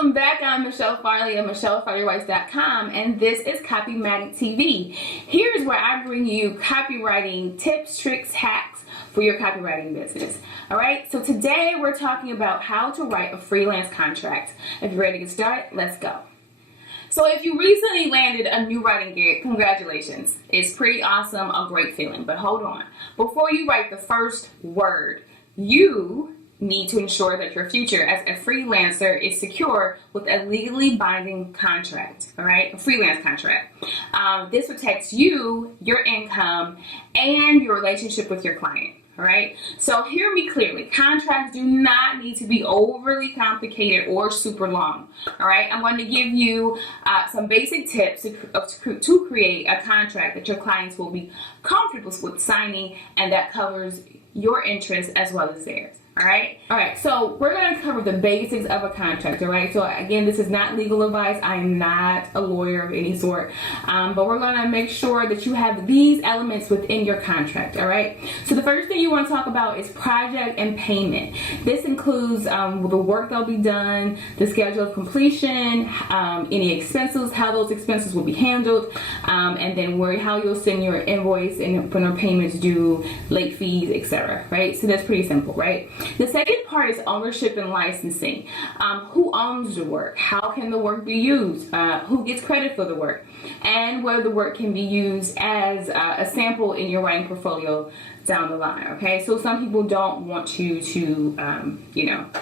Welcome back. I'm Michelle Farley of MichelleFarleyWrites.com, and this is Copywriting TV. Here's where I bring you copywriting tips, tricks, hacks for your copywriting business. All right, so today we're talking about how to write a freelance contract. If you're ready to get started, let's go. So if you recently landed a new writing gig, congratulations. It's pretty awesome, a great feeling, but hold on. Before you write the first word, you need to ensure that your future as a freelancer is secure with a legally binding contract, all right? A freelance contract. This protects you, your income, and your relationship with your client, all right? So hear me clearly. Contracts do not need to be overly complicated or super long, all right? I'm going to give you some basic tips to create a contract that your clients will be comfortable with signing and that covers your interests as well as theirs. All right, so we're going to cover the basics of a contract, all right? So again, this is not legal advice. I am not a lawyer of any sort, but we're going to make sure that you have these elements within your contract, all right? So the first thing you want to talk about is project and payment. This includes the work that'll be done, the schedule of completion, any expenses, how those expenses will be handled, and then how you'll send your invoice and when your payments due, late fees, etc., right? So that's pretty simple, right? The second part is ownership and licensing. Who owns the work? How can the work be used? Who gets credit for the work? And whether the work can be used as a sample in your writing portfolio down the line, okay? So some people don't want you to,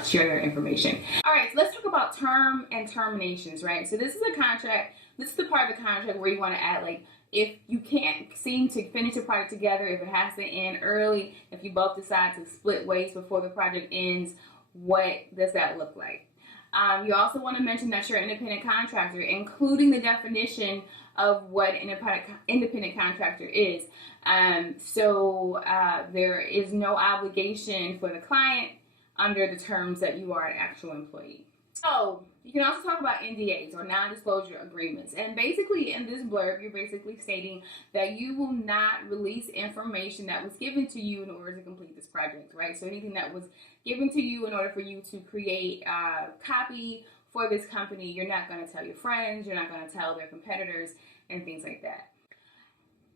share their information. All right, so let's talk about term and terminations, right? So this is a contract. This is the part of the contract where you want to add, if you can't seem to finish the project together, if it has to end early, if you both decide to split ways before the project ends, what does that look like? You also want to mention that you're an independent contractor, including the definition of what an independent contractor is. So there is no obligation for the client under the terms that you are an actual employee. So you can also talk about NDAs or non-disclosure agreements. And basically in this blurb, you're basically stating that you will not release information that was given to you in order to complete this project, right? So anything that was given to you in order for you to create copy for this company, you're not going to tell your friends, you're not going to tell their competitors and things like that.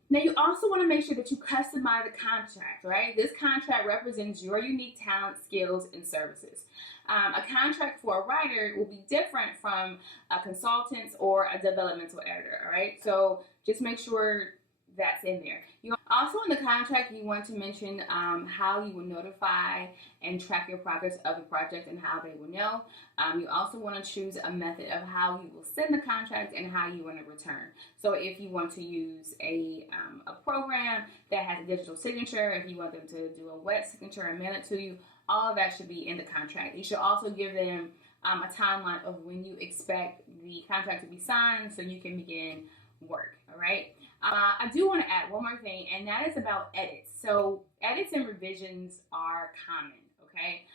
Now, you also want to make sure that you customize the contract, right? This contract represents your unique talent, skills, and services. A contract for a writer will be different from a consultant or a developmental editor, all right? So just make sure that's in there. Also in the contract, you want to mention how you will notify and track your progress of the project and how they will know. You also want to choose a method of how you will send the contract and how you want to return. So if you want to use a program that has a digital signature, if you want them to do a wet signature and mail it to you, all of that should be in the contract. You should also give them a timeline of when you expect the contract to be signed so you can begin work, all right? I do want to add one more thing, and that is about edits. So edits and revisions are common, okay?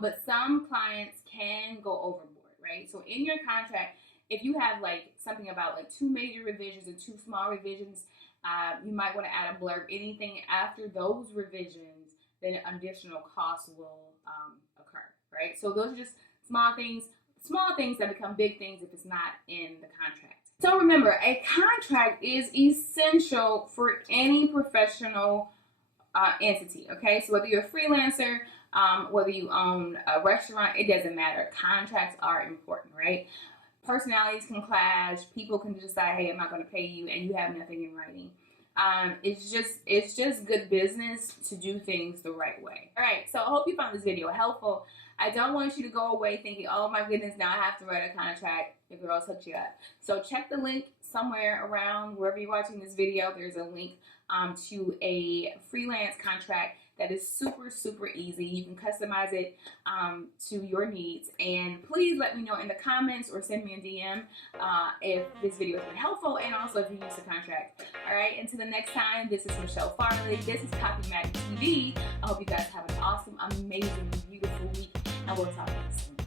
But some clients can go overboard, right? So in your contract, if you have something about 2 major revisions and 2 small revisions, you might want to add a blurb. Anything after those revisions, then additional costs will occur, right? So those are just small things that become big things if it's not in the contract. So remember, a contract is essential for any professional entity, okay? So whether you're a freelancer, whether you own a restaurant, it doesn't matter. Contracts are important, right? Personalities can clash. People can decide, hey, I'm not going to pay you, and you have nothing in writing. It's just good business to do things the right way. All right, so I hope you found this video helpful. I don't want you to go away thinking, oh my goodness, now I have to write a contract. The girls hooked you up. So check the link somewhere around wherever you're watching this video. There's a link to a freelance contract that is super, super easy. You can customize it to your needs. And please let me know in the comments or send me a DM if this video has been helpful and also if you use the contract. All right, until the next time, this is Michelle Farley. This is Copywriting TV. I hope you guys have an awesome, amazing, beautiful week, and we'll talk next time.